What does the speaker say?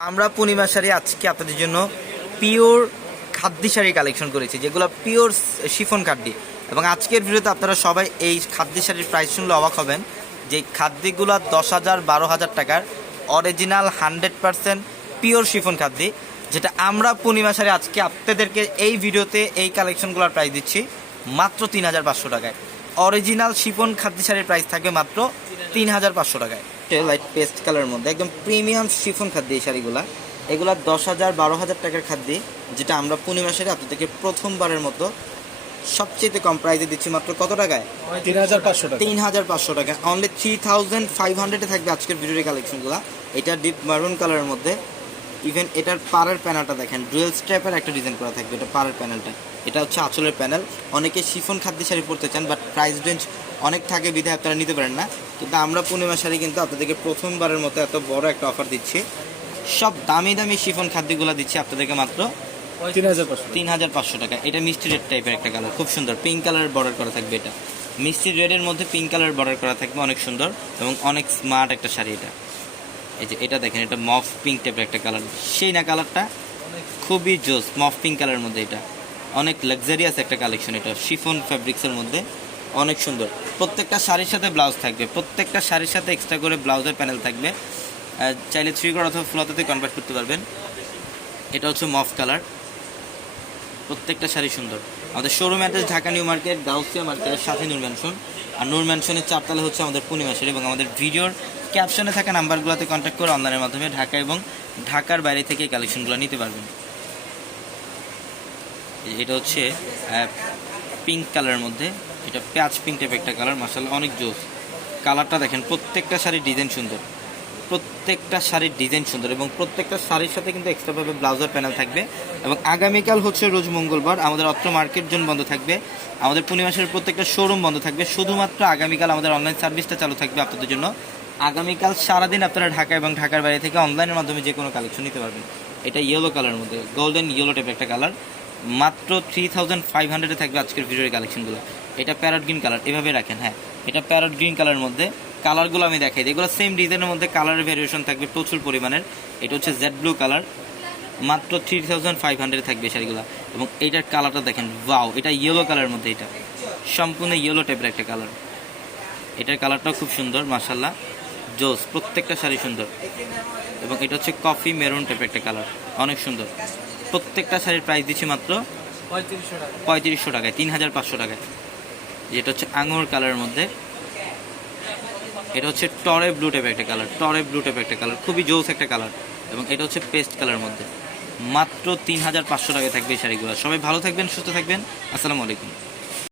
আমরা পূর্ণিমা শাড়ি আজকে আপনাদের জন্য পিওর খাদ্যি শাড়ি কালেকশন করেছি, যেগুলো পিওর শিফন খাদ্যি। এবং আজকের ভিডিওতে আপনারা সবাই এই খাদ্যি শাড়ির প্রাইস শুনলে অবাক হবেন, যে খাদ্যিগুলো 10,000 12,000 টাকার অরিজিনাল 100% পিওর শিফন খাদ্যি, যেটা আমরা পূর্ণিমা শাড়ি আজকে আপনাদেরকে এই ভিডিওতে এই কালেকশনগুলোর প্রাইস দিচ্ছি মাত্র 3,500 টাকায়। অরিজিনাল শিফন খাদ্যি শাড়ির প্রাইস থাকবে মাত্র 3,500 টাকায়। লাইট পেস্ট কালারের মধ্যে একদম প্রিমিয়াম শিফন খাদ্য এই শাড়িগুলা, এগুলা 10,000 12,000 টাকার খাদ্য, যেটা আমরা পূর্ণিমা শাড়ি আপনাদেরকে প্রথমবারের মতো সবচেয়ে কম প্রাইসে দিচ্ছি মাত্র কত টাকায়? 3,500 টাকা। 3,500 টাকা, অনলি 3,500 থাকবে আজকের ভিডিওর কালেকশনগুলো। এটা ডিপ মারুন কালারের মধ্যে, ইভেন এটার পাড়ের প্যানেলটা দেখেন ডুয়েল স্ট্র্যাপের একটা ডিজাইন করা থাকবে। এটা পাড়ের প্যানেলটা, এটা হচ্ছে আঁচলের প্যানেল। অনেকে শিফন খাদ্য শাড়ি পরতে চান, বাট প্রাইস রেঞ্জ অনেক থাকে বিধায় আপনারা নিতে পারেন না। কিন্তু আমরা পূর্ণিমা শাড়ি কিন্তু আপনাদেরকে প্রথমবারের মতো এত বড় একটা অফার দিচ্ছি। সব দামি দামি শিফন খাদ্যগুলো দিচ্ছি আপনাদেরকে মাত্র 3,500 টাকা। এটা মিষ্টি রেড টাইপের একটা কালার, খুব সুন্দর পিঙ্ক কালারের বর্ডার করা থাকবে। এটা মিষ্টি রেডের মধ্যে পিঙ্ক কালার বর্ডার করা থাকবে, অনেক সুন্দর এবং অনেক স্মার্ট একটা শাড়ি। এটা এই যে এটা দেখেন, এটা মফ পিঙ্ক টাইপের একটা কালার, সেই না কালারটা খুবই জোস মফ পিঙ্ক কালারের মধ্যে। এটা অনেক লাক্সারিয়াস একটা কালেকশন, এটা শিফন ফ্যাব্রিক্সের মধ্যে অনেক সুন্দর। প্রত্যেকটা শাড়ির সাথে ব্লাউজ থাকবে, প্রত্যেকটা শাড়ির সাথে এক্সট্রা করে ব্লাউজের প্যানেল থাকবে। চাইলে 3 কোয়ার্টার অথবা ফুল হাতাতে কনভার্ট করতে পারবেন। এটা হচ্ছে মফ কালার, প্রত্যেকটা শাড়ি সুন্দর। আমাদের showroom address Dhaka new market, Gausia মার্কেটের সাথে নূর ম্যানশন, আর নূর ম্যানশনের 4 তলা হচ্ছে আমাদের পূর্ণিমা শাড়ি। এবং আমাদের ভিডিওর ক্যাপশনে থাকা নাম্বারগুলোতে কন্ট্যাক্ট করে অনলাইনের মাধ্যমে ঢাকা এবং ঢাকার বাইরে থেকে এই কালেকশনগুলো নিতে পারবেন। এটা হচ্ছে পিঙ্ক কালারের মধ্যে, এটা প্যাচ পিঙ্ক টাইপের একটা কালার, মাশাআল্লাহ অনেক জোস। কালারটা দেখেন, প্রত্যেকটা শাড়ির ডিজাইন সুন্দর, প্রত্যেকটা শাড়ির ডিজাইন সুন্দর এবং প্রত্যেকটা শাড়ির সাথে কিন্তু এক্সট্রাভাবে ব্লাউজার প্যানেল থাকবে। এবং আগামীকাল হচ্ছে রোজ মঙ্গলবার, আমাদের অত্র মার্কেট জোন বন্ধ থাকবে, আমাদের পূর্ণিমা শাড়ির প্রত্যেকটা শোরুম বন্ধ থাকবে। শুধুমাত্র আগামীকাল আমাদের অনলাইন সার্ভিসটা চালু থাকবে আপনাদের জন্য। আগামীকাল সারাদিন আপনারা ঢাকা এবং ঢাকার বাইরে থেকে অনলাইনের মাধ্যমে যে কোনো কালেকশন নিতে পারবেন। এটা ইয়েলো কালারের মধ্যে, গোল্ডেন ইয়েলো টাইপের একটা কালার, মাত্র 3,500 থাকবে আজকের ভিডিওর কালেকশনগুলো। এটা প্যারট গ্রিন কালার, এভাবে রাখেন। হ্যাঁ, এটা প্যারট গ্রিন কালারের মধ্যে। কালারগুলো আমি দেখাই, এগুলো সেম ডিজাইনের মধ্যে কালারের ভ্যারিয়েশন থাকবে প্রচুর পরিমাণের। এটা হচ্ছে জেড ব্লু কালার, মাত্র 3,500 থাকবে শাড়িগুলো। এবং এইটার কালারটা দেখেন, ওয়াও, এটা ইয়েলো কালারের মধ্যে, এটা সম্পূর্ণ ইয়েলো টাইপের একটা কালার। এটার কালারটাও খুব সুন্দর, মাশাআল্লাহ জোস, প্রত্যেকটা শাড়ি সুন্দর। এবং এটা হচ্ছে কফি মেরুন টাইপের একটা কালার, অনেক সুন্দর। প্রত্যেকটা শাড়ির প্রাইস দিচ্ছি মাত্র 3,500 টাকায়, 3,500 টাকায়। যেটা হচ্ছে আঙুর কালারের মধ্যে, এটা হচ্ছে টরে ব্লু টাইপের একটা কালার, টরে ব্লু টাইপের একটা কালার, খুবই জোস একটা কালার। এবং এটা হচ্ছে পেস্ট কালারের মধ্যে, মাত্র 3,500 টাকায় থাকবে এই শাড়িগুলো। সবাই ভালো থাকবেন, সুস্থ থাকবেন, আসসালামু আলাইকুম।